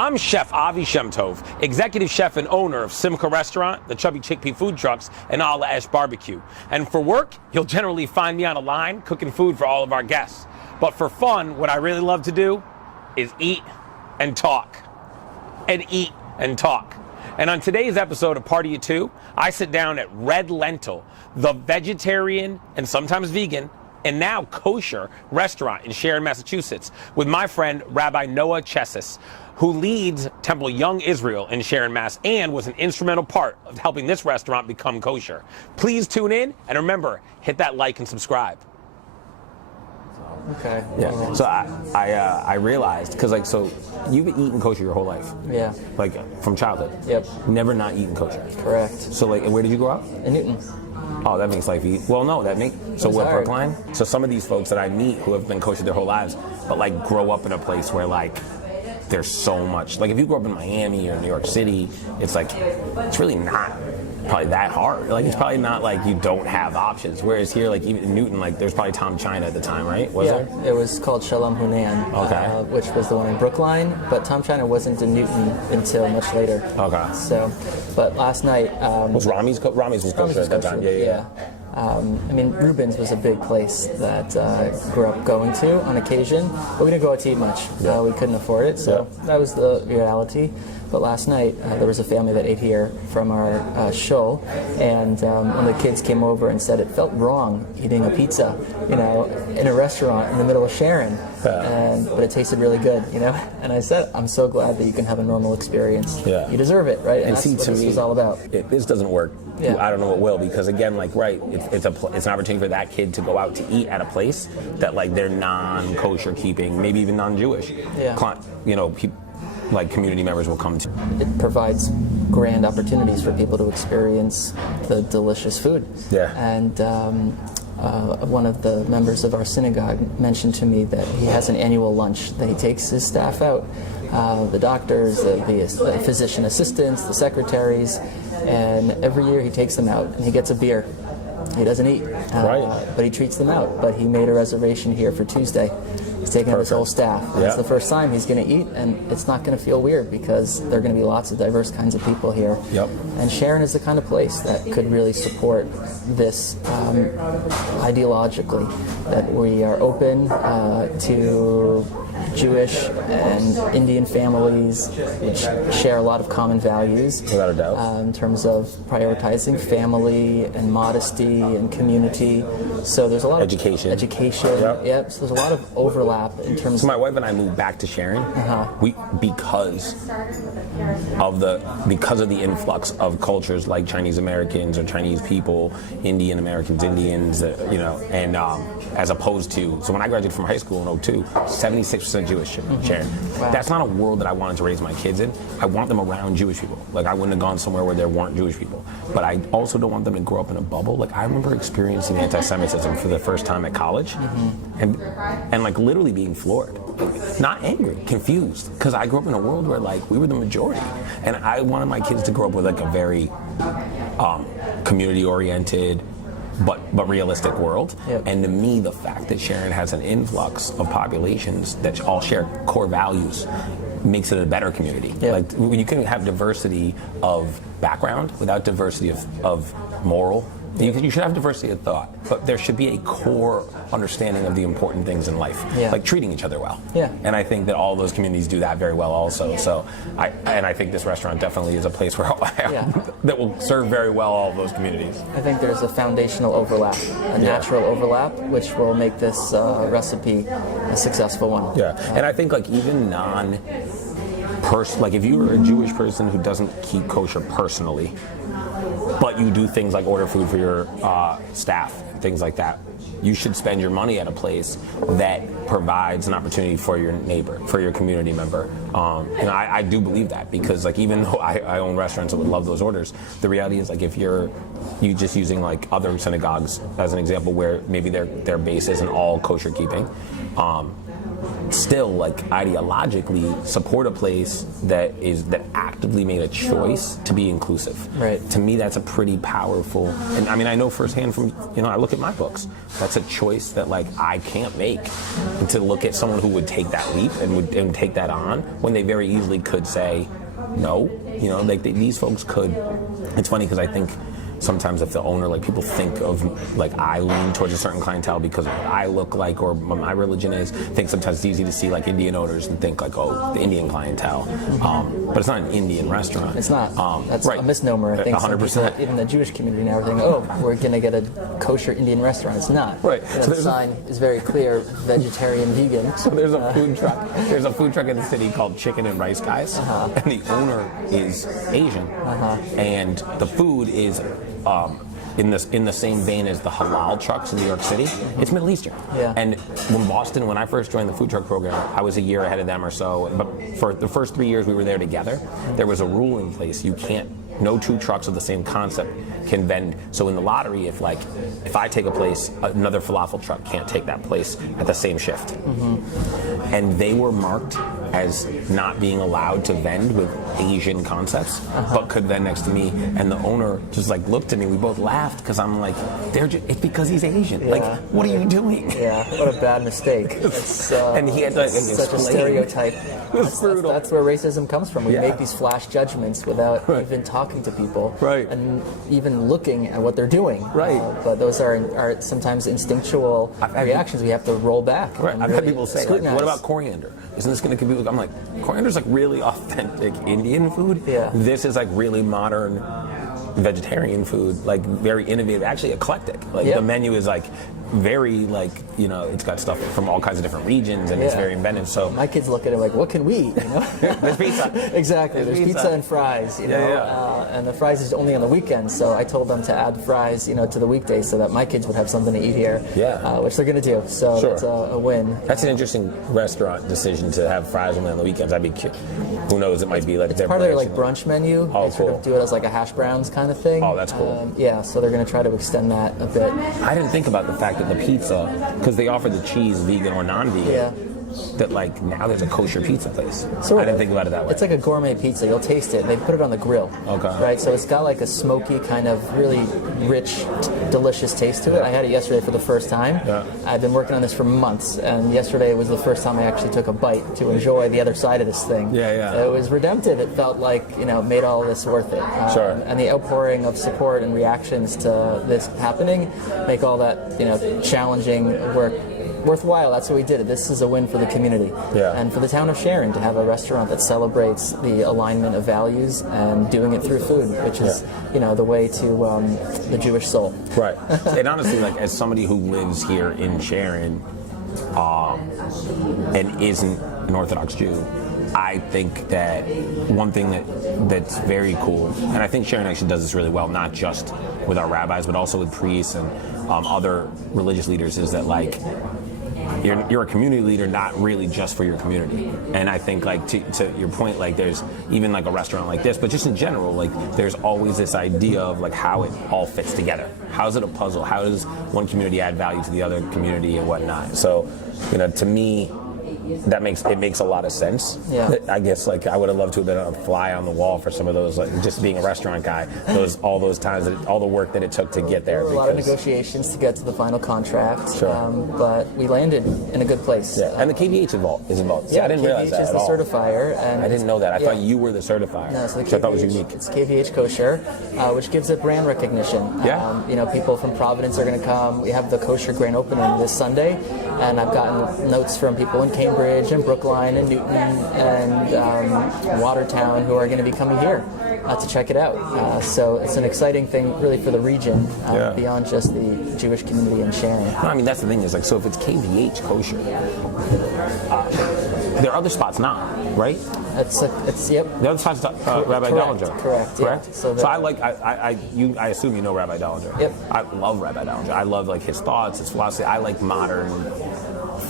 I'm Chef Avi Shemtov, executive chef and owner of Simcha Restaurant, the Chubby Chickpea Food Trucks, and Alla Ash Barbecue. And for work, you'll generally find me on a line cooking food for all of our guests. But for fun, what I really love to do is eat and talk. And eat and talk. And on today's episode of Party of Two, I sit down at Red Lentil, the vegetarian and sometimes vegan and now kosher restaurant in Sharon, Massachusetts, with my friend Rabbi Noah Cheses, who leads Temple Young Israel in Sharon, Mass, and was an instrumental part of helping this restaurant become kosher. Please tune in, and remember, hit that like and subscribe. Okay. Yeah. So I realized, because so you've been eating kosher your whole life. Yeah. From childhood. Yep. Never not eaten kosher. Correct. So where did you grow up? In Newton. Oh, that makes life easy. Well, no, so what, hard. Brookline? So some of these folks that I meet who have been kosher their whole lives, but grow up in a place where there's so much. If you grow up in Miami or New York City, it's really not probably that hard. It's probably not you don't have options. Whereas here, even in Newton, there's probably Tom China at the time, right? Was there? It was called Shalom Hunan, which was the one in Brookline. But Tom China wasn't in Newton until much later. Okay. So, but last night was Rami's was kosher at that time. Yeah. Reuben's was a big place that I grew up going to on occasion, but we didn't go out to eat much. Yeah. We couldn't afford it, so that was the reality. But last night, there was a family that ate here from our shul, and when the kids came over and said it felt wrong eating a pizza, in a restaurant in the middle of Sharon, but it tasted really good, And I said, I'm so glad that you can have a normal experience. Yeah. You deserve it, right? And that's see, what to this me, was all about. This doesn't work. Yeah. I don't know what will, because again, it's an opportunity for that kid to go out to eat at a place that they're non-kosher keeping, maybe even non-Jewish. Yeah. Community members will come to. It provides grand opportunities for people to experience the delicious food. Yeah. And one of the members of our synagogue mentioned to me that he has an annual lunch that he takes his staff out, the doctors, the physician assistants, the secretaries, and every year he takes them out and he gets a beer. He doesn't eat, but he treats them out. But he made a reservation here for Tuesday. He's taking out his whole staff. Yeah. It's the first time he's going to eat, and it's not going to feel weird because there are going to be lots of diverse kinds of people here. Yep. And Sharon is the kind of place that could really support this ideologically, that we are open to Jewish and Indian families, which share a lot of common values. Without a doubt. In terms of prioritizing family and modesty and community. So there's a lot of education. Yep. So there's a lot of overlap in terms. So my wife and I moved back to Sharon. Because of the influx of cultures like Chinese Americans or Chinese people, Indian Americans, Indians, and as opposed to, so when I graduated from high school in 2002, 76% Jewish, Sharon. Wow. That's not a world that I wanted to raise my kids in. I want them around Jewish people. I wouldn't have gone somewhere where there weren't Jewish people. But I also don't want them to grow up in a bubble. I remember experiencing anti-Semitism for the first time at college, and literally being floored. Not angry, confused, because I grew up in a world where we were the majority, and I wanted my kids to grow up with a very community-oriented but realistic world. Yep. And to me, the fact that Sharon has an influx of populations that all share core values makes it a better community. Yep. You can have diversity of background without diversity of moral. You should have diversity of thought, but there should be a core understanding of the important things in life, like treating each other well. Yeah. And I think that all those communities do that very well also. So I think this restaurant definitely is a place where that will serve very well all of those communities. I think there's a foundational overlap, a natural overlap, which will make this recipe a successful one. Yeah, and I think even if you're a Jewish person who doesn't keep kosher personally, but you do things like order food for your staff, things like that, you should spend your money at a place that provides an opportunity for your neighbor, for your community member. I do believe that, because even though I own restaurants that would love those orders, the reality is if you just using other synagogues as an example where maybe their base isn't all kosher keeping, still like ideologically support a place that actively made a choice to be inclusive. Right. To me, that's a pretty powerful, and I mean, I know firsthand from, I look at my books, that's a choice that like I can't make. And to look at someone who would take that leap and take that on when they very easily could say no, like these folks could. It's funny because I think sometimes if the owner, like people think of, like I lean towards a certain clientele because of what I look like or what my religion is. I think sometimes it's easy to see like Indian owners and think like, oh, the Indian clientele. But it's not an Indian restaurant. It's not. That's right. a misnomer. I think 100%. Even the Jewish community now are thinking, oh, we're going to get a kosher Indian restaurant. It's not. Right. So the sign is very clear, vegetarian, vegan. So there's a food truck. There's a food truck in the city called Chicken and Rice Guys, and the owner is Asian, and the food is in the same vein as the halal trucks in New York City. It's Middle Eastern. Yeah. And when I first joined the food truck program, I was a year ahead of them or so. But for the first 3 years we were there together, there was a rule in place: no two trucks of the same concept can vend. So in the lottery, if I take a place, another falafel truck can't take that place at the same shift. And they were marked as not being allowed to vend with Asian concepts, but could vend next to me. And the owner just like looked at me. We both laughed because I'm like, it's because he's Asian. Yeah. Like, what are you doing? Yeah, what a bad mistake. It's, and he had to such a explain. stereotype. That's brutal. That's where racism comes from. We make these flash judgments without even talking to people, and even looking at what they're doing. But those are sometimes instinctual reactions we have to roll back. I've had people say, like, what about coriander? Isn't this going to be? I'm like, coriander's like really authentic Indian food. Yeah. This is like really modern vegetarian food, like very innovative, actually eclectic. Like the menu is like very like, it's got stuff from all kinds of different regions and it's very inventive. So my kids look at it like, what can we eat? There's pizza. Exactly. There's pizza and fries, and the fries is only on the weekends. So I told them to add fries, to the weekdays so that my kids would have something to eat here. Which they're going to do. So that's a win. That's an interesting restaurant decision to have fries only on the weekends. I'd be who knows? It might be like it's part of their like brunch menu. Oh, they sort of do it as like a hash browns kind of thing. Oh, that's cool. So they're going to try to extend that a bit. I didn't think about the fact that the pizza, because they offer the cheese, vegan or non-vegan, that like now there's a kosher pizza place. I didn't think about it that way. It's like a gourmet pizza. You'll taste it. They put it on the grill. Okay. Right? So it's got like a smoky kind of really rich, delicious taste to it. I had it yesterday for the first time. I've been working on this for months, and yesterday was the first time I actually took a bite to enjoy the other side of this thing. It was redemptive. It felt like, made all of this worth it. And the outpouring of support and reactions to this happening make all that, challenging work worthwhile. That's what we did. This is a win for the community and for the town of Sharon to have a restaurant that celebrates the alignment of values and doing it through food, which is the way to the Jewish soul. Right. And honestly, like as somebody who lives here in Sharon and isn't an Orthodox Jew, I think that one thing that's very cool, and I think Sharon actually does this really well, not just with our rabbis, but also with priests and other religious leaders, is that like you're a community leader, not really just for your community. And I think like to your point, like there's even like a restaurant like this, but just in general, like there's always this idea of like how it all fits together. How is it a puzzle? How does one community add value to the other community and whatnot? So, to me, that makes a lot of sense. I guess like I would have loved to have been a fly on the wall for some of those, like just being a restaurant guy, all those times, all the work that it took to get there. A lot of negotiations to get to the final contract, but we landed in a good place. And the KVH is involved. See, I didn't realize that KVH is at the all. certifier. And I didn't know that. I thought you were the certifier, no, so the KVH, which I thought was unique. It's KVH Kosher, which gives it brand recognition. People from Providence are going to come. We have the kosher grand opening this Sunday, and I've gotten notes from people in Cambridge and Brookline and Newton and Watertown who are going to be coming here to check it out. So it's an exciting thing really for the region beyond just the Jewish community in Sharon. No, I mean, that's the thing is like, so if it's KVH kosher, there are other spots not, right? It's The other spots, Rabbi Dollinger. Correct. Yeah. So I assume you know Rabbi Dollinger. Yep. I love Rabbi Dollinger. I love like his thoughts, his philosophy. I like modern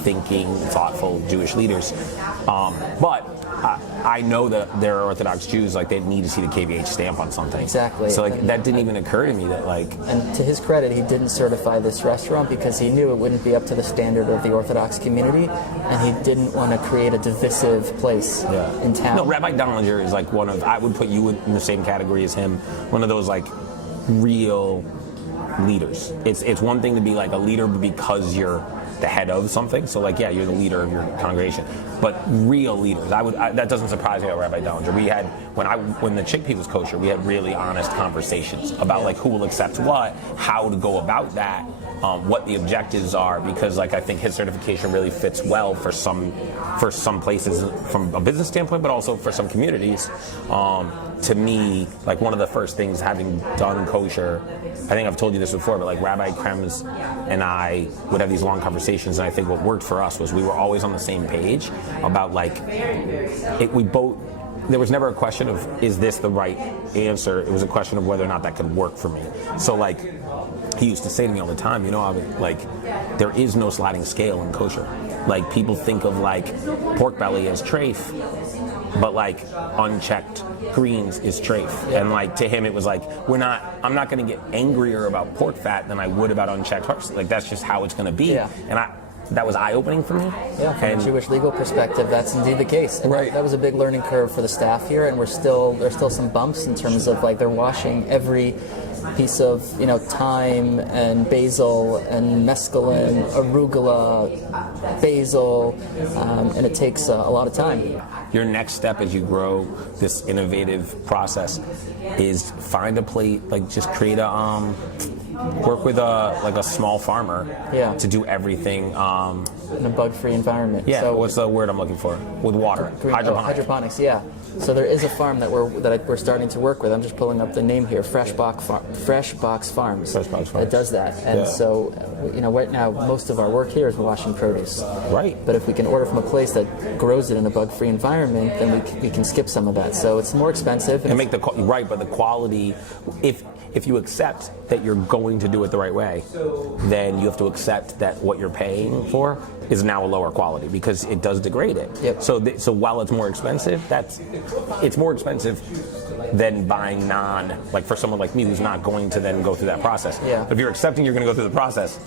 thinking, thoughtful Jewish leaders. But I know that there are Orthodox Jews, like, they need to see the KVH stamp on something. Exactly. So, like, that didn't even occur to me that, like... And to his credit, he didn't certify this restaurant because he knew it wouldn't be up to the standard of the Orthodox community, and he didn't want to create a divisive place in town. No, Rabbi Dollinger is, like, I would put you in the same category as him, one of those, like, real leaders. It's one thing to be, like, a leader because you're the head of something. So, like, yeah, you're the leader of your congregation. But real leaders, that doesn't surprise me about Rabbi Dollinger. We had, when the chickpea was kosher, we had really honest conversations about, like, who will accept what, how to go about that, what the objectives are, because, like, I think his certification really fits well for some places from a business standpoint, but also for some communities. To me, like, one of the first things, having done kosher, I think I've told you this before, but, like, Rabbi Krems and I would have these long conversations, and I think what worked for us was we were always on the same page about, like, there was never a question of, is this the right answer? It was a question of whether or not that could work for me. So, like, he used to say to me all the time, there is no sliding scale in kosher. Like, people think of, like, pork belly as treif, but, like, unchecked greens is treif. And, like, to him it was like, I'm not going to get angrier about pork fat than I would about unchecked hearts. Like, that's just how it's going to be. And that was eye-opening for me. Yeah, from a Jewish legal perspective, that's indeed the case. And that was a big learning curve for the staff here, and there's still some bumps in terms of, like, they're washing every piece of, thyme and basil and mescaline, arugula, basil, and it takes a lot of time. Your next step as you grow this innovative process is find a plate, like, just create work with a small farmer to do everything in a bug-free environment. Yeah. So what's the word I'm looking for? With water. Hydroponics. Yeah. So there is a farm that we're starting to work with. I'm just pulling up the name here. Fresh Box Farms. It does that. And so, right now most of our work here is washing produce. Right. But if we can order from a place that grows it in a bug-free environment, then we can skip some of that. So it's more expensive. And make but the quality, if you accept that you're going to do it the right way, then you have to accept that what you're paying for is now a lower quality because it does degrade it. Yep. So while it's more expensive, it's more expensive than buying like for someone like me who's not going to then go through that process. Yeah. But if you're accepting you're going to go through the process,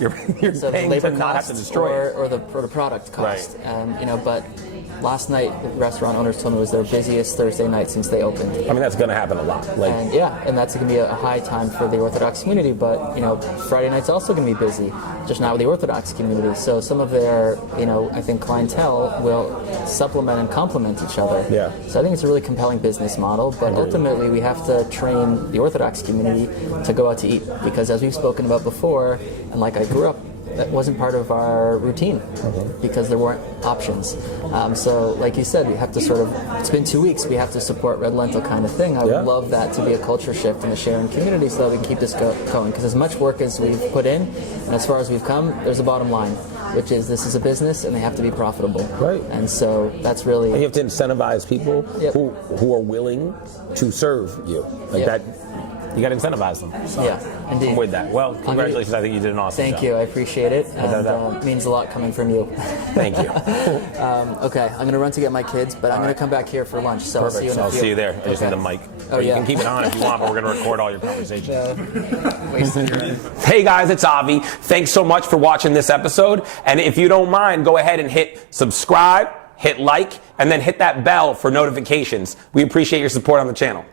you're so paying to not have to destroy it. Or the product cost. Right. But last night, the restaurant owners told me it was their busiest Thursday night since they opened. I mean, that's going to happen a lot. And that's going to be a high time for the Orthodox community. But Friday night's also going to be busy, just not with the Orthodox community. So some of their, I think clientele will supplement and complement each other. Yeah. So I think it's a really compelling business model. But ultimately, we have to train the Orthodox community to go out to eat because, as we've spoken about before, and like I grew up, that wasn't part of our routine because there weren't options. So like you said, we have to it's been 2 weeks, we have to support Red Lentil kind of thing. I would love that to be a culture shift in the Sharon community so that we can keep this going. Because as much work as we've put in and as far as we've come, there's a bottom line, which is this is a business and they have to be profitable. Right. And so that's really... And you have to incentivize people who are willing to serve you. Like that. You got to incentivize them. So yeah, indeed. I'm with that. Well, congratulations. I think you did an awesome job. Thank you. I appreciate it. And it means a lot coming from you. Thank you. Okay, I'm going to run to get my kids, but I'm going to come back here for lunch. So perfect. I'll see you there. I just need the mic. You can keep it on if you want, but we're going to record all your conversations. Hey guys, it's Avi. Thanks so much for watching this episode. And if you don't mind, go ahead and hit subscribe, hit like, and then hit that bell for notifications. We appreciate your support on the channel.